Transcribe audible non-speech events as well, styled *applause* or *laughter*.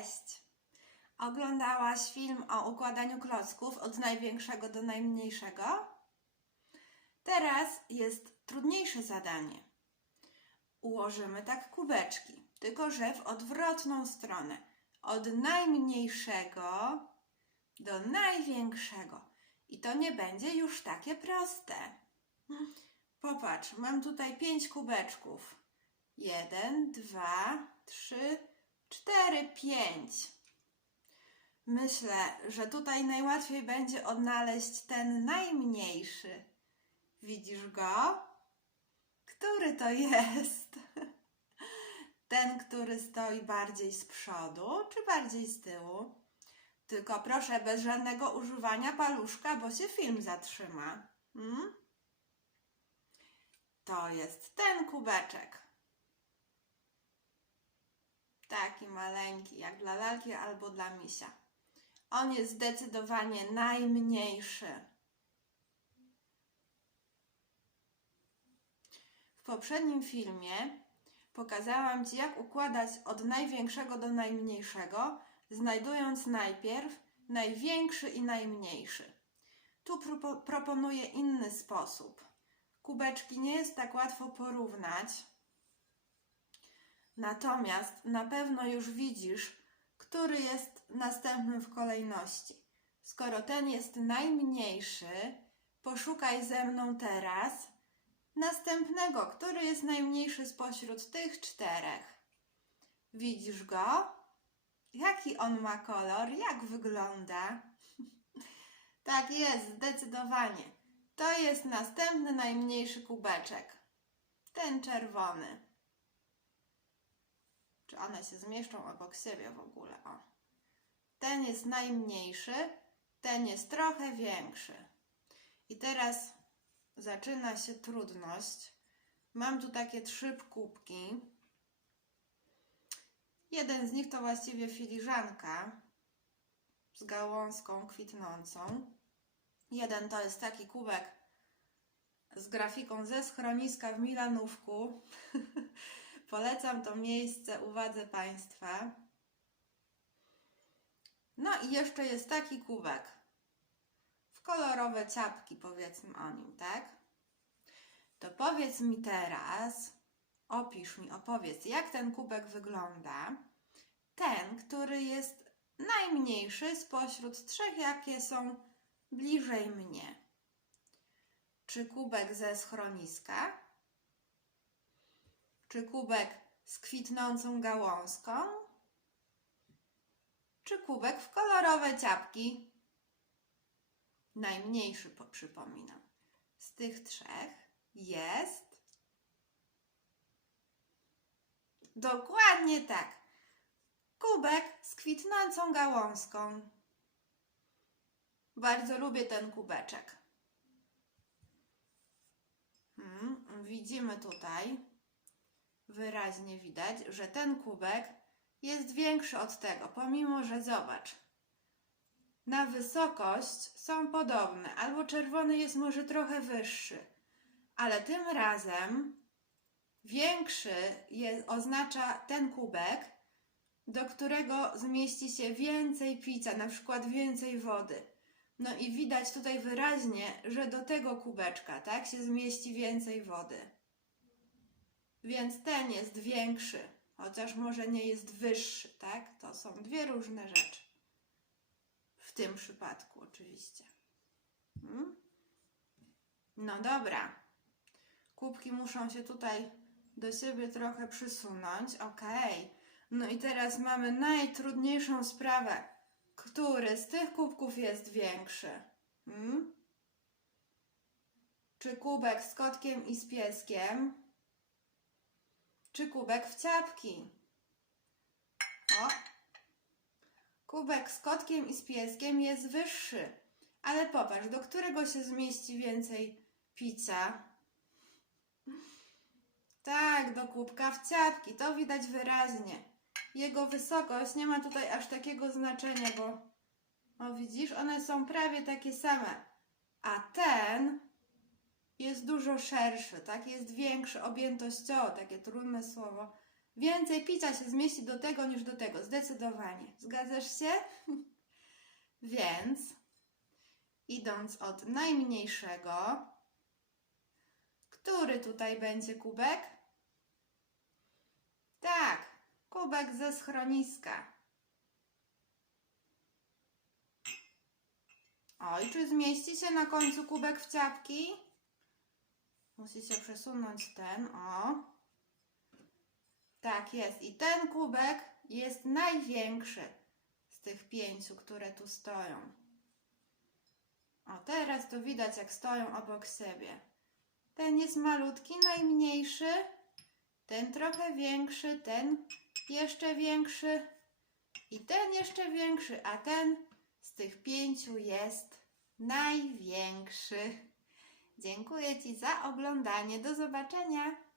Cześć! Oglądałaś film o układaniu klocków od największego do najmniejszego? Teraz jest trudniejsze zadanie. Ułożymy tak kubeczki, tylko że w odwrotną stronę. Od najmniejszego do największego. I to nie będzie już takie proste. Popatrz, mam tutaj pięć kubeczków. Jeden, dwa, trzy, cztery, pięć. Myślę, że tutaj najłatwiej będzie odnaleźć ten najmniejszy. Widzisz go? Który to jest? *laughs* Ten, który stoi bardziej z przodu, czy bardziej z tyłu? Tylko proszę bez żadnego używania paluszka, bo się film zatrzyma. Hmm? To jest ten kubeczek. Taki maleńki, jak dla lalki albo dla misia. On jest zdecydowanie najmniejszy. W poprzednim filmie pokazałam Ci, jak układać od największego do najmniejszego, znajdując najpierw największy i najmniejszy. Tu propo- proponuję inny sposób. Kubeczki nie jest tak łatwo porównać, natomiast na pewno już widzisz, który jest następnym w kolejności. Skoro ten jest najmniejszy, poszukaj ze mną teraz następnego, który jest najmniejszy spośród tych czterech. Widzisz go? Jaki on ma kolor? Jak wygląda? *laughs* tak jest, zdecydowanie. To jest następny najmniejszy kubeczek. Ten czerwony. Czy one się zmieszczą obok siebie w ogóle? O. Ten jest najmniejszy, ten jest trochę większy. I teraz zaczyna się trudność. Mam tu takie trzy kubki. Jeden z nich to właściwie filiżanka z gałązką kwitnącą. Jeden to jest taki kubek z grafiką ze schroniska w Milanówku. *laughs* Polecam to miejsce uwadze Państwa. No i jeszcze jest taki kubek w kolorowe ciapki, powiedzmy o nim, tak? To powiedz mi teraz, opisz mi, opowiedz, jak ten kubek wygląda. Ten, który jest najmniejszy spośród trzech, jakie są bliżej mnie. Czy kubek ze schroniska? Czy kubek z kwitnącą gałązką? Czy kubek w kolorowe ciapki? Najmniejszy, po- przypominam. Z tych trzech jest. Dokładnie tak. Kubek z kwitnącą gałązką. Bardzo lubię ten kubeczek. Hmm, widzimy tutaj, wyraźnie widać, że ten kubek jest większy od tego, pomimo że zobacz. Na wysokość są podobne, albo czerwony jest może trochę wyższy, ale tym razem większy jest, oznacza ten kubek, do którego zmieści się więcej picia, na przykład więcej wody. No i widać tutaj wyraźnie, że do tego kubeczka, tak, się zmieści więcej wody. Więc ten jest większy, chociaż może nie jest wyższy, tak? To są dwie różne rzeczy. W tym przypadku oczywiście. Hmm? No dobra. Kubki muszą się tutaj do siebie trochę przysunąć. Okej. No i teraz mamy najtrudniejszą sprawę. Który z tych kubków jest większy? Hmm? Czy kubek z kotkiem i z pieskiem? Czy kubek w ciapki? O! Kubek z kotkiem i z pieskiem jest wyższy. Ale popatrz, do którego się zmieści więcej picia? Tak, do kubka w ciapki. To widać wyraźnie. Jego wysokość nie ma tutaj aż takiego znaczenia, bo o widzisz, one są prawie takie same. A ten jest dużo szerszy, tak? Jest większy objętościowo, takie trudne słowo. Więcej picia się zmieści do tego niż do tego, zdecydowanie. Zgadzasz się? *laughs* Więc idąc od najmniejszego, który tutaj będzie kubek? Tak, kubek ze schroniska. Oj, czy zmieści się na końcu kubek w ciapki? Musi się przesunąć ten, o. Tak jest. I ten kubek jest największy z tych pięciu, które tu stoją. O, teraz to widać, jak stoją obok siebie. Ten jest malutki, najmniejszy. Ten trochę większy, ten jeszcze większy i ten jeszcze większy, a ten z tych pięciu jest największy. Dziękuję Ci za oglądanie. Do zobaczenia.